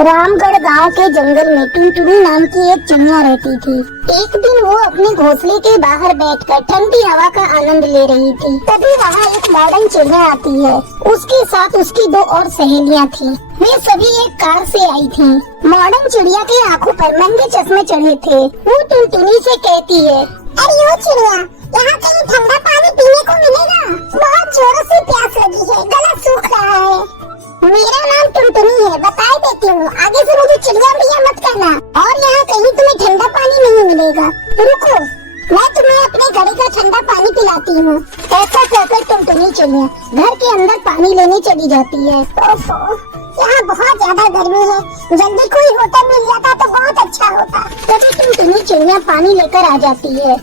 रामगढ़ गांव के जंगल में टुनटुनी नाम की एक चिड़िया रहती थी। एक दिन वो अपने घोंसले के बाहर बैठकर ठंडी हवा का आनंद ले रही थी। तभी वहाँ एक मॉडर्न चिड़िया आती है। उसके साथ उसकी दो और सहेलियाँ थीं। वे सभी एक कार से आई थीं। मॉडर्न चिड़िया की आंखों पर महंगे चश्मे चढ़े थे। वो टुनटुनी से कहती है, अरे ओ चिड़िया, यहाँ कहीं ठंडा पानी पीने को मिलेगा? बहुत जोरों से प्यास लगी है, गला सूख रहा है। मेरा नाम टुनटुनी है, बताए देती हूँ। आगे से मुझे चिड़िया भैया मत कहना। और यहाँ कहीं तुम्हें ठंडा पानी नहीं मिलेगा। रुको, मैं तुम्हें अपने घड़े का ठंडा पानी पिलाती हूँ। ऐसा कहकर टुनटुनी चिड़िया घर के अंदर पानी लेने चली जाती है। ओफो, यहाँ बहुत ज्यादा गर्मी है। जल्दी कोई होटल मिल जाता तो बहुत अच्छा होता। तभी टुनटुनी चिड़िया पानी लेकर आ जाती है।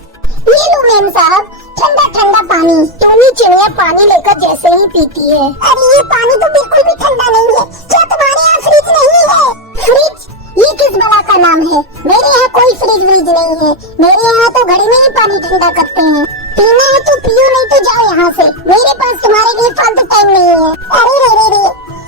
ये लो मेम साहब, ठंडा ठंडा पानी। टुनटुनी चिड़िया पानी लेकर जैसे ही पीती है, अरे ये पानी तो बिल्कुल भी ठंडा नहीं है। क्या तुम्हारे यहाँ फ्रिज नहीं है? फ्रिज? ये किस बला का नाम है? मेरे यहाँ कोई फ्रिज व्रिज नहीं है। मेरे यहाँ तो घड़े में ही पानी ठंडा करते हैं। पीना है तो पियो, नहीं तो जाओ यहाँ से। मेरे पास तुम्हारे लिए फालतू टाइम नहीं है। अरे रे,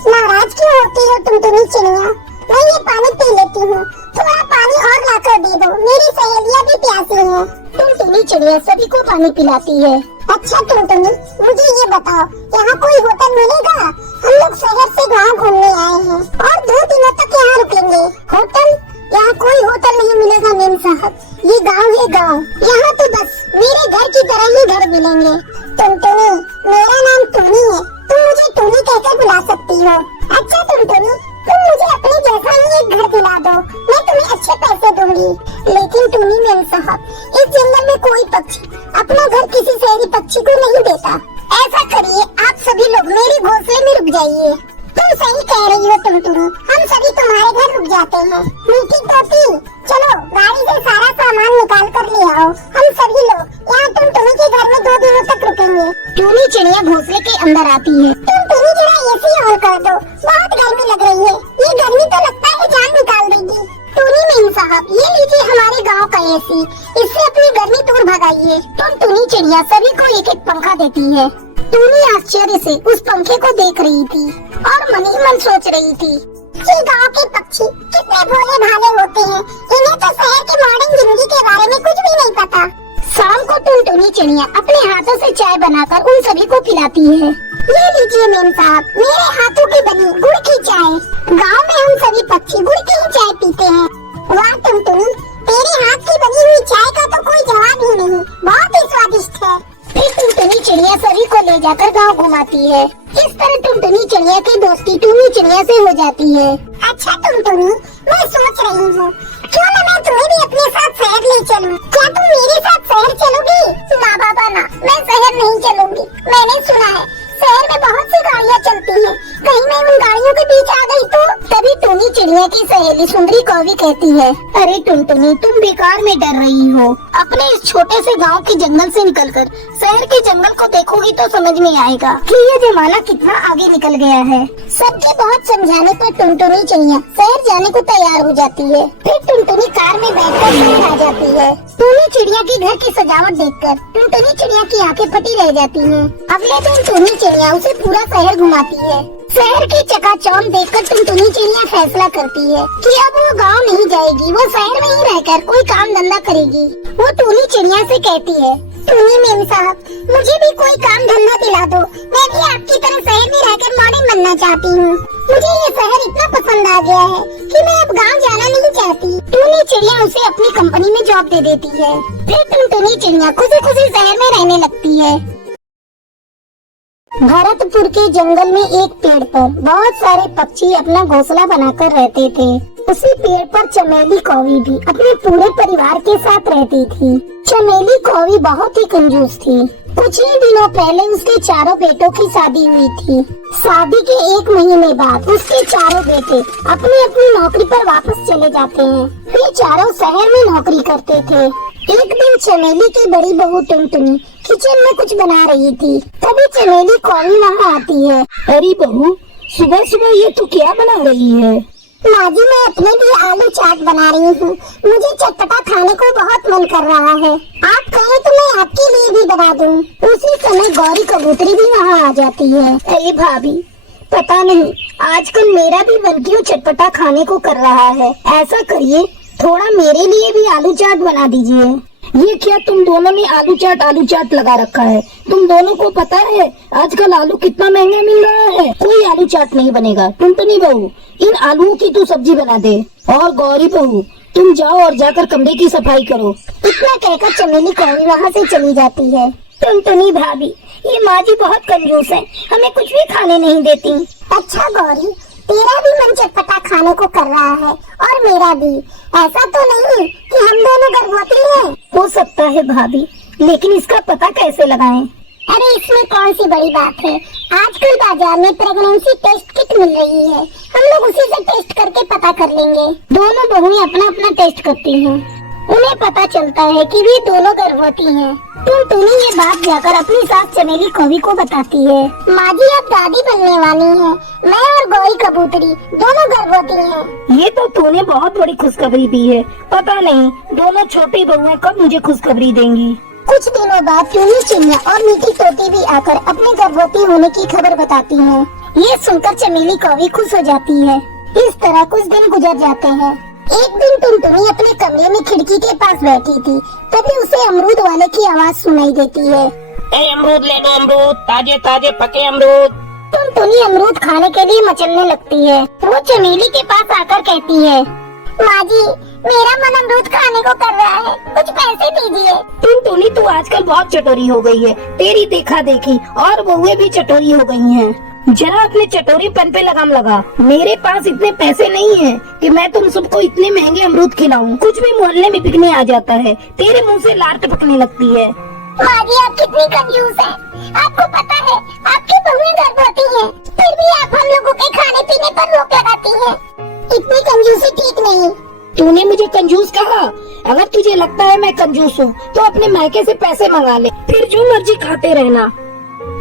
नाराज क्यों होती हो टुनटुनी चिड़िया? मैं ये पानी पी लेती हूँ। थोड़ा पानी और लाकर दे दो, मेरी सहेलियाँ भी प्यासी हैं। टुनटुनी चिड़िया सभी को पानी पिलाती है। अच्छा टुनटुनी, मुझे ये बताओ, यहाँ कोई होटल मिलेगा? हम लोग शहर से गाँव घूमने आए हैं और 2 दिनों तक यहाँ रुकेंगे। होटल? यहाँ कोई होटल नहीं मिलेगा मेम साहब। ये गांव है, गांव। यहाँ तो बस मेरे घर की तरह ही घर मिलेंगे। टुनटुनी, मेरा नाम टूनी है। तुम मुझे टूनी कहकर बुला सकती हो। अच्छा टुनटुनी, तुम मुझे अपने जैसा ही एक घर दिला दो, मैं तुम्हें अच्छे पैसे दूंगी। लेकिन टूनी मेम साहब, इस जंगल में कोई पक्षी अपना घर किसी शहरी पक्षी को नहीं देता। ऐसा करिए, आप सभी लोग मेरे घोंसले में रुक जाइए। तुम सही कह रही हो टुनटुनी, हम सभी तुम्हारे घर रुक जाते हैं। मीठी टोपी, चलो गाड़ी से सारा सामान निकाल कर ले आओ। हम सभी लोग यहाँ टुनटुनी के घर में 2 दिनों तक रुकेंगे। टूनी चिड़िया घोंसले के अंदर आती है। टुनटुनी जरा एसी ऑन कर दो, बहुत गर्मी लग रही है। ये गर्मी तो लगता है जान निकाल देगी। टूनी मेम साहब, ये लीजिए हमारे गांव का एसी, इससे अपनी गर्मी दूर भगाइए। टुनटुनी चिड़िया सभी को एक एक पंखा देती है। टूनी आश्चर्य से उस पंखे को देख रही थी और मन ही मन सोच रही थी, ये गांव के पक्षी कितने भोले भाले होते हैं। इन्हें तो शहर की मॉडर्न जिंदगी के बारे में कुछ भी नहीं पता। शाम को टुनटुनी चिड़िया अपने हाथों से चाय बनाकर उन सभी को पिलाती है। ये लीजिए मेम साहब, मेरे हाथों की बनी गुड़ की चाय। गांव में हम सभी पक्षी गुड़ की ही चाय पीते हैं। वाह टुनटुनी, तेरे हाथ की बनी हुई चाय का तो कोई जवाब ही नहीं, बहुत ही स्वादिष्ट है। फिर टुनटुनी चिड़िया सभी को ले जाकर गांव घुमाती है। इस तरह टुनटुनी चिड़िया की दोस्ती टूनी चिड़िया से हो जाती है। अच्छा टुनटुनी, मैं सोच रही हूँ, क्यों न मैं तुम्हें भी अपने साथ शहर ले चलूं? क्या तुम मेरे साथ शहर चलोगी? ना बाबा ना, मैं शहर नहीं चलूंगी। मैंने सुना है शहर में बहुत सी गाड़ियाँ चलती हैं, कहीं मैं उन गाड़ियों के बीच आ गई तो? तभी टूनी चिड़िया की सहेली सुंदरी कौवी कहती है, अरे टुनटुनी, तुम बेकार में डर रही हो। अपने इस छोटे से गांव के जंगल से निकलकर शहर के जंगल को देखोगी तो समझ में आएगा कि ये जमाना कितना आगे निकल गया है। सबके बहुत समझाने पर टुनटुनी चिड़िया शहर जाने को तैयार हो जाती है। फिर टुनटुनी कार में बैठकर शहर आ जाती है। टूनी चिड़िया की घर की सजावट देखकर टुनटुनी चिड़िया की आंखें फटी रह जाती हैं। अगले दिन टूनी चिड़िया उसे पूरा शहर घुमाती है। शहर की चकाचौंध देखकर टुनटुनी चिड़िया फैसला करती है कि अब वो गांव नहीं जाएगी, वो शहर में ही रहकर कोई काम धंधा करेगी। वो टूनी चिड़िया से कहती है, टूनी मेम साहब, मुझे भी कोई काम धंधा दिला दो। मैं भी आपकी तरह शहर में रहकर मॉडर्न बनना चाहती हूँ। मुझे ये शहर इतना पसंद आ गया है कि मैं अब गांव जाना नहीं चाहती। टूनी चिड़िया उसे अपनी कंपनी में जॉब दे देती है। फिर टुनटुनी चिड़िया खुशी खुशी शहर में रहने लगती है। भरतपुर के जंगल में एक पेड़ पर बहुत सारे पक्षी अपना घोंसला बनाकर रहते थे। उसी पेड़ पर चमेली कौवी भी अपने पूरे परिवार के साथ रहती थी। चमेली कौवी बहुत ही कंजूस थी। कुछ ही दिनों पहले उसके 4 बेटों की शादी हुई थी। शादी के 1 महीने बाद उसके 4 बेटे अपनी अपनी नौकरी पर वापस चले जाते हैं। वे चारों शहर में नौकरी करते थे। एक दिन चमेली की बड़ी बहू टुनटुनी किचन में कुछ बना रही थी। तभी चमेली कौवी वहाँ आती है। अरे बहू, सुबह सुबह ये तो क्या बना रही है? माँ जी, मैं अपने लिए आलू चाट बना रही हूँ। मुझे चटपटा खाने को बहुत मन कर रहा है। आप कहें तो मैं आपके लिए भी बना दूँ। उसी समय गौरी कबूतरी भी वहाँ आ जाती है। अरे भाभी, पता नहीं, आजकल मेरा भी मन क्यों चटपटा खाने को कर रहा है। ऐसा करिए, थोड़ा मेरे लिए भी आलू चाट बना दीजिए। ये क्या तुम दोनों ने आलू चाट लगा रखा है? तुम दोनों को पता है आजकल आलू कितना महंगा मिल रहा है? कोई आलू चाट नहीं बनेगा। टुनटुनी बहू, इन आलूओं की तू सब्जी बना दे। और गौरी बहू, तुम जाओ और जाकर कमरे की सफाई करो। इतना कहकर चमेली कौवी वहाँ से चली जाती है। टुनटुनी भाभी, ये माँ जी बहुत कंजूस है, हमें कुछ भी खाने नहीं देती। अच्छा गौरी, तेरा भी मन चटपटा खाने को कर रहा है और मेरा भी। ऐसा तो नहीं कि हम दोनों गर्भवती हैं? हो सकता है भाभी, लेकिन इसका पता कैसे लगाएं? अरे इसमें कौन सी बड़ी बात है। आजकल बाजार में प्रेगनेंसी टेस्ट किट मिल रही है, हम लोग उसी से टेस्ट करके पता कर लेंगे। दोनों बहुएं अपना अपना टेस्ट करती हैं। उन्हें पता चलता है कि वे दोनों गर्भवती हैं। टुनटुनी ये बात जाकर अपनी सास चमेली कौवी को बताती है। माँ जी अब दादी बनने वाली हैं। मैं और गौरी कबूतरी दोनों गर्भवती हैं। ये तो तूने बहुत बड़ी खुशखबरी दी है। पता नहीं दोनों छोटी बहुएं कब मुझे खुशखबरी देंगी। कुछ दिनों बाद टूनी चिड़िया और मीठी तोती भी आकर अपने गर्भवती होने की खबर बताती हैं। ये सुनकर चमेली कौवी खुश हो जाती है। इस तरह कुछ दिन गुजर जाते हैं। एक दिन टुनटुनी अपने कमरे में खिड़की के पास बैठी थी, तभी उसे अमरूद वाले की आवाज सुनाई देती है। ए अमरूद ले लो, अमरूद ताजे ताजे पके अमरूद। टुनटुनी अमरूद खाने के लिए मचलने लगती है। वो चमेली के पास आकर कहती है, माँ जी, मेरा मन अमरूद खाने को कर रहा है, कुछ पैसे दीजिए। टुनटुनी तू आजकल बहुत चटोरी हो गई है। तेरी देखा देखी और बहुएं भी चटोरी हो गई हैं। जरा अपने चटोरीपन पे लगाम लगा। मेरे पास इतने पैसे नहीं है कि मैं तुम सबको इतने महंगे अमरूद खिलाऊं। कुछ भी मोहल्ले में बिकने आ जाता है, तेरे मुंह से लार टपकने लगती है। माँ जी, आप कितनी कंजूस हैं। आपको पता है आपकी बहुएं गर्भवती हैं, फिर भी आप हम लोगों के खाने पीने पर रोक लगाती हैं। इतनी कंजूसी ठीक नहीं। तूने मुझे कंजूस कहा? अगर तुझे लगता है मैं कंजूस हूँ तो अपने मायके से पैसे मंगा ले, फिर जो मर्जी खाते रहना।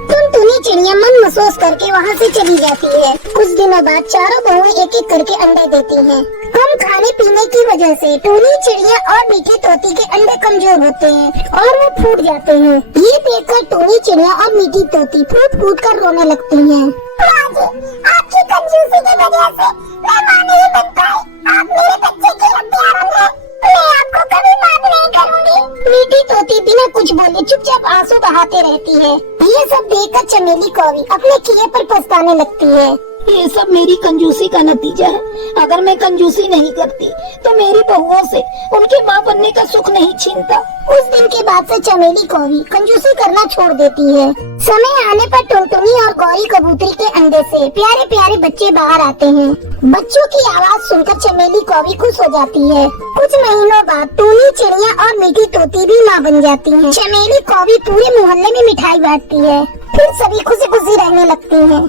टुनटुनी चिड़िया मन महसूस करके वहाँ से चली जाती है। कुछ दिनों बाद चारों बहुएं एक एक करके अंडे देती हैं। कम खाने पीने की वजह से टूनी चिड़िया और मीठी तोती के अंडे कमजोर होते हैं और वो फूट जाते हैं। ये देखकर टूनी चिड़िया और मीठी तोती फूट फूट कर रोने लगती हैं। माँ जी, आपकी कंजूसी की वजह से मैं माँ नहीं बन पाई। आप मेरे बच्चे की हत्यारन हैं। मैं आपको कभी माफ नहीं करूँगी। मीठी तोती बिना कुछ बोले चुपचाप आंसू बहाते रहती है। ये सब देखकर चमेली कौवी अपने किए पर पछताने लगती है। ये सब मेरी कंजूसी का नतीजा है। अगर मैं कंजूसी नहीं करती तो मेरी बहुओं से उनके माँ बनने का सुख नहीं छीनता। उस दिन के बाद से चमेली कौवी कंजूसी करना छोड़ देती है। समय आने पर टुनटुनी और गौरी कबूतरी के अंडे से प्यारे प्यारे बच्चे बाहर आते हैं। बच्चों की आवाज सुनकर चमेली कौवी खुश हो जाती है। कुछ महीनों बाद टूनी चिड़िया और मीठी तोती भी माँ बन जाती हैं। चमेली कौवी पूरे मोहल्ले में मिठाई बांटती है। फिर सभी खुशी खुशी रहने लगती हैं।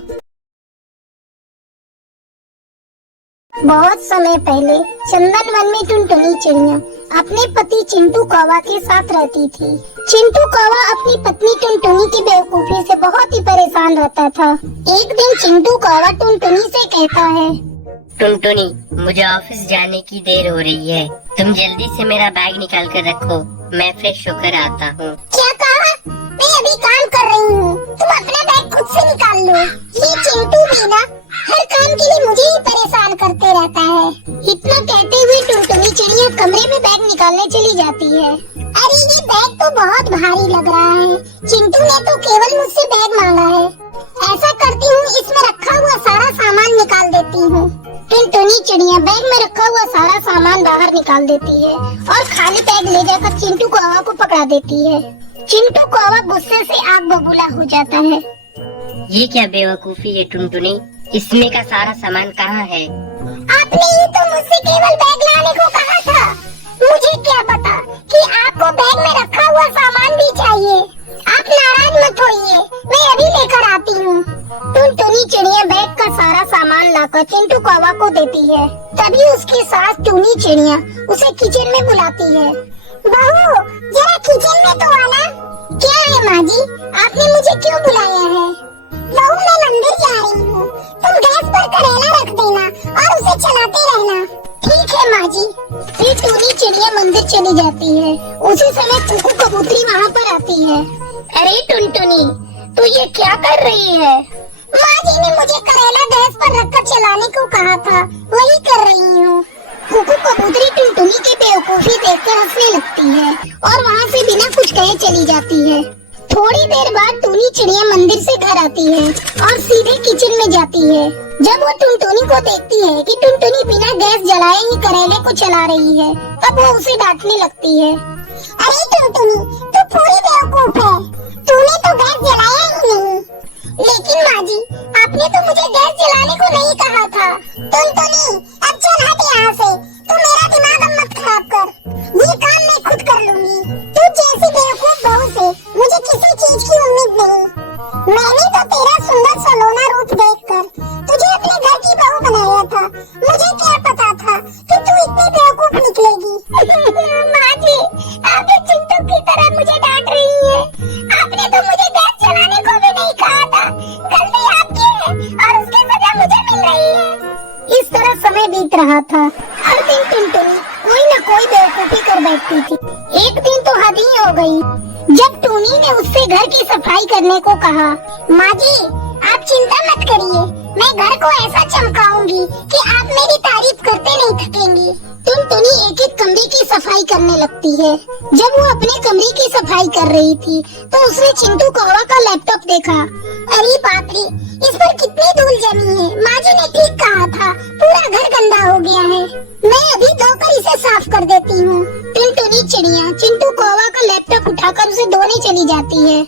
बहुत समय पहले चंदन वन में टुनटुनी चिड़िया अपने पति चिंटू कौवा के साथ रहती थी। चिंटू कौवा अपनी पत्नी टुनटुनी की बेवकूफी से बहुत ही परेशान रहता था। एक दिन चिंटू कौवा टुनटुनी से कहता है, टुनटुनी, मुझे ऑफिस जाने की देर हो रही है, तुम जल्दी से मेरा बैग निकाल कर रखो, मैं फ्रेश होकर आता हूँ। क्या कहा? मैं अभी काम कर रही हूँ, तुम अपना बैग खुद से निकाल लो। ये चिंटू भी ना हर काम के लिए मुझे ही परेशान करते रहता है। इतना कहते हुए टुनटुनी चिड़िया कमरे में बैग निकालने चली जाती है। अरे ये बैग तो बहुत भारी लग रहा है। चिंटू ने तो केवल मुझसे बैग मांगा है। ऐसा करती हूँ, इसमें रखा हुआ सारा सामान निकाल देती हूँ। टुनटुनी चिड़िया बैग में रखा हुआ सारा सामान बाहर निकाल देती है और खाली बैग ले जाकर चिंटू कौवा को पकड़ा देती है। चिंटू कौवा गुस्से से आग बबूला हो जाता है। ये क्या बेवकूफी है टुनटुनी, इसमें का सारा सामान कहाँ है? आपने ही तो मुझसे केवल बैग लाने को कहा था। मुझे क्या पता कि आपको बैग में रखा हुआ सामान भी चाहिए। आप नाराज मत होइए, मैं अभी लेकर आती हूँ। टुनटुनी चिड़िया बैग का सारा सामान लाकर चिंटू कौवा को देती है। तभी उसकी सास टूनी चिड़िया उसे किचन में बुलाती है। बहू, जरा किचन में तो आना। क्या है माँ जी, आपने मुझे क्यों बुलाया है? बहू, मैं मंदिर जा रही हूँ, तुम गैस पर करेला रख देना और उसे चलाते रहना। ठीक है माँ जी। फिर टूनी चिड़िया मंदिर चली जाती है। उसी समय कुकू कबूतरी वहाँ पर आती है। अरे टुनटुनी, तू ये क्या कर रही है? माँ जी ने मुझे करेला गैस पर रखकर चलाने को कहा था, वही कर रही हूँ। कुकू कबूतरी टुनटुनी की बेवकूफी देखकर हंसने लगती है और वहाँ से बिना कुछ कहे चली जाती है। थोड़ी देर बाद टूनी चिड़िया मंदिर से घर आती है और सीधे किचन में जाती है। जब वो टुनटुनी को देखती है कि टुनटुनी बिना गैस जलाए ही करेले को चला रही है, तब वो उसे डांटने लगती है। अरे टुनटुनी, तू पूरी बेवकूफ है, तूने तो गैस जलाया ही नहीं। लेकिन माँ जी, आपने तो मुझे गैस जलाने को नहीं कहा था। टुनटुनी, अब चल हट यहाँ से, तू मेरा दिमाग अब मत खराब कर, ये काम मैं खुद कर लूंगी। तू जैसी बेवकूफ बहू से मुझे किसी चीज की उम्मीद नहीं। मैंने तो तेरा सुंदर सलोना रूप देखकर तुझे अपने घर की बहू बनाया था, मुझे क्या पता था कि तू इतनी बेवकूफ निकलेगी। माँ जी, आप एक चिंटू की तरह मुझे डांट रही हैं। आपने तो मुझे गैस जलाने को भी नहीं कहा था। गलती आपकी है और उसकी सजा मुझे मिल रही है। इस तरह समय बीत रहा था। हर दिन टुनटुनी कोई न कोई बेवकूफी कर बैठती थी। एक दिन तो हद ही हो गई जब टूनी ने उससे घर की सफाई करने को कहा। माँ जी, आप चिंता मत करिए, मैं घर को ऐसा चमकाऊंगी कि आप मेरी तारीफ करते नहीं थकेंगी। टुनटुनी एक एक कमरे की सफाई करने लगती है। जब वो अपने कमरे की सफाई कर रही थी तो उसने चिंटू कौवा का लैपटॉप देखा। अरे बाप रे, इस पर कितनी धूल जमी है। माँ जी ने ठीक कहा था, पूरा घर गंदा हो गया है। मैं अभी धोकर इसे साफ कर देती हूँ। टुनटुनी चिड़िया चिंटू कौवा का लैपटॉप उठाकर उसे धोने चली जाती है।